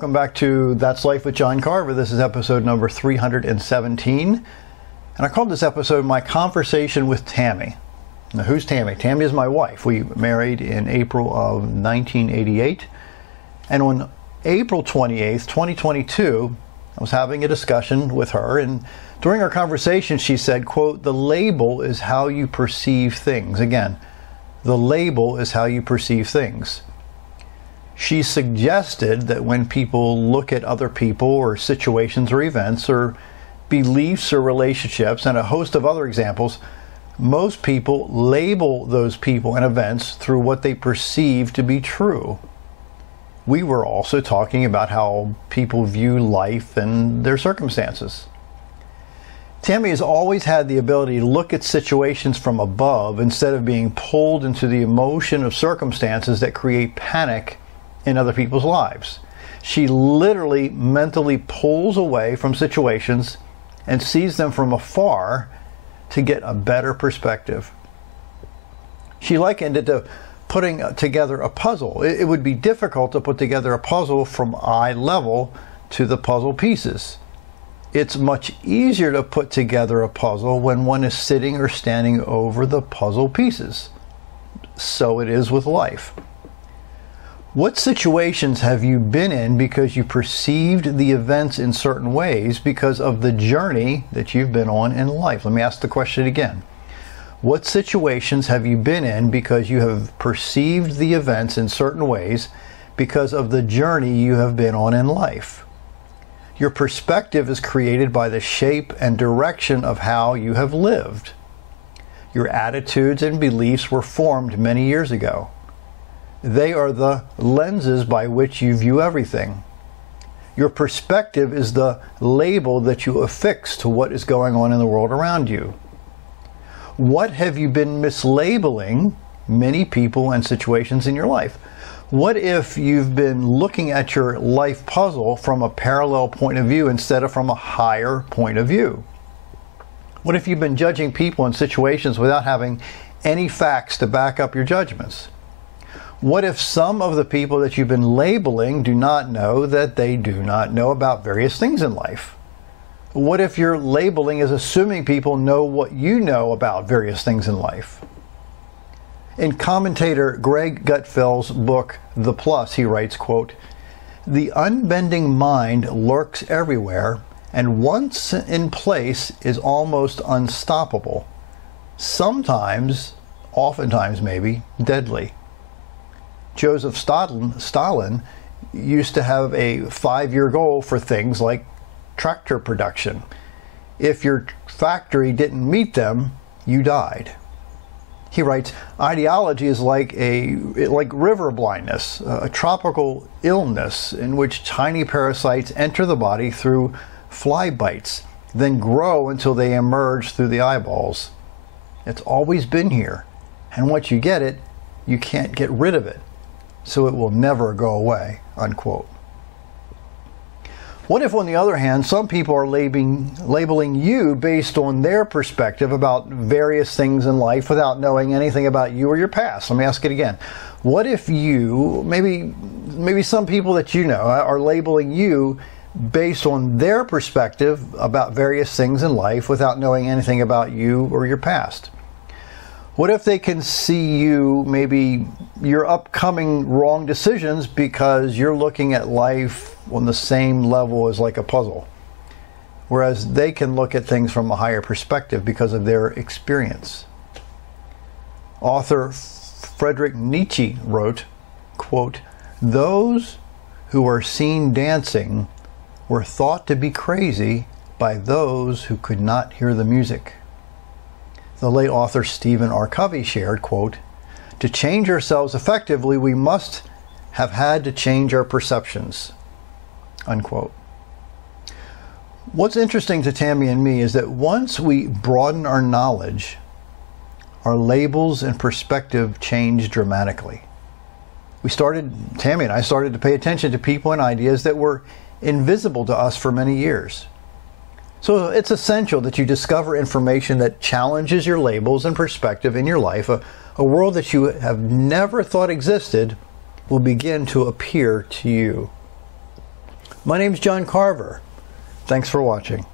Welcome back to That's Life with John Carver. This is episode number 317. And I called this episode My Conversation with Tammy. Now, who's Tammy? Tammy is my wife. We married in April of 1988. And on April 28th, 2022, I was having a discussion with her. And during our conversation, she said, quote, "The label is how you perceive things." Again, the label is how you perceive things. She suggested that when people look at other people or situations or events or beliefs or relationships and a host of other examples, most people label those people and events through what they perceive to be true. We were also talking about how people view life and their circumstances. Tammy has always had the ability to look at situations from above instead of being pulled into the emotion of circumstances that create panic in other people's lives. She literally mentally pulls away from situations and sees them from afar to get a better perspective. She likened it to putting together a puzzle. It would be difficult to put together a puzzle from eye level to the puzzle pieces. It's much easier to put together a puzzle when one is sitting or standing over the puzzle pieces. So it is with life. What situations have you been in because you perceived the events in certain ways because of the journey that you've been on in life? Let me ask the question again. What situations have you been in because you have perceived the events in certain ways because of the journey you have been on in life? Your perspective is created by the shape and direction of how you have lived. Your attitudes and beliefs were formed many years ago. They are the lenses by which you view everything. Your perspective is the label that you affix to what is going on in the world around you. What have you been mislabeling many people and situations in your life? What if you've been looking at your life puzzle from a parallel point of view instead of from a higher point of view? What if you've been judging people and situations without having any facts to back up your judgments? What if some of the people that you've been labeling do not know that they do not know about various things in life? What if your labeling is assuming people know what you know about various things in life? In commentator Greg Gutfeld's book, The Plus, he writes, quote, "The unbending mind lurks everywhere and once in place is almost unstoppable. Sometimes, oftentimes maybe, deadly." Joseph Stalin used to have a 5-year goal for things like tractor production. If your factory didn't meet them, you died. He writes, "Ideology is like river blindness, a tropical illness in which tiny parasites enter the body through fly bites, then grow until they emerge through the eyeballs. It's always been here, and once you get it, you can't get rid of it. So it will never go away," unquote. What if, on the other hand, some people are labeling you based on their perspective about various things in life without knowing anything about you or your past? Let me ask it again. What if you, maybe some people that you know are labeling you based on their perspective about various things in life without knowing anything about you or your past? What if they can see you, maybe your upcoming wrong decisions because you're looking at life on the same level as like a puzzle, whereas they can look at things from a higher perspective because of their experience? Author Friedrich Nietzsche wrote, quote, "Those who are seen dancing were thought to be crazy by those who could not hear the music." The late author Stephen R. Covey shared, quote, "To change ourselves effectively, we must have had to change our perceptions," unquote. What's interesting to Tammy and me is that once we broaden our knowledge, our labels and perspective change dramatically. Tammy and I started to pay attention to people and ideas that were invisible to us for many years. So it's essential that you discover information that challenges your labels and perspective in your life. A world that you have never thought existed will begin to appear to you. My name's John Carver. Thanks for watching.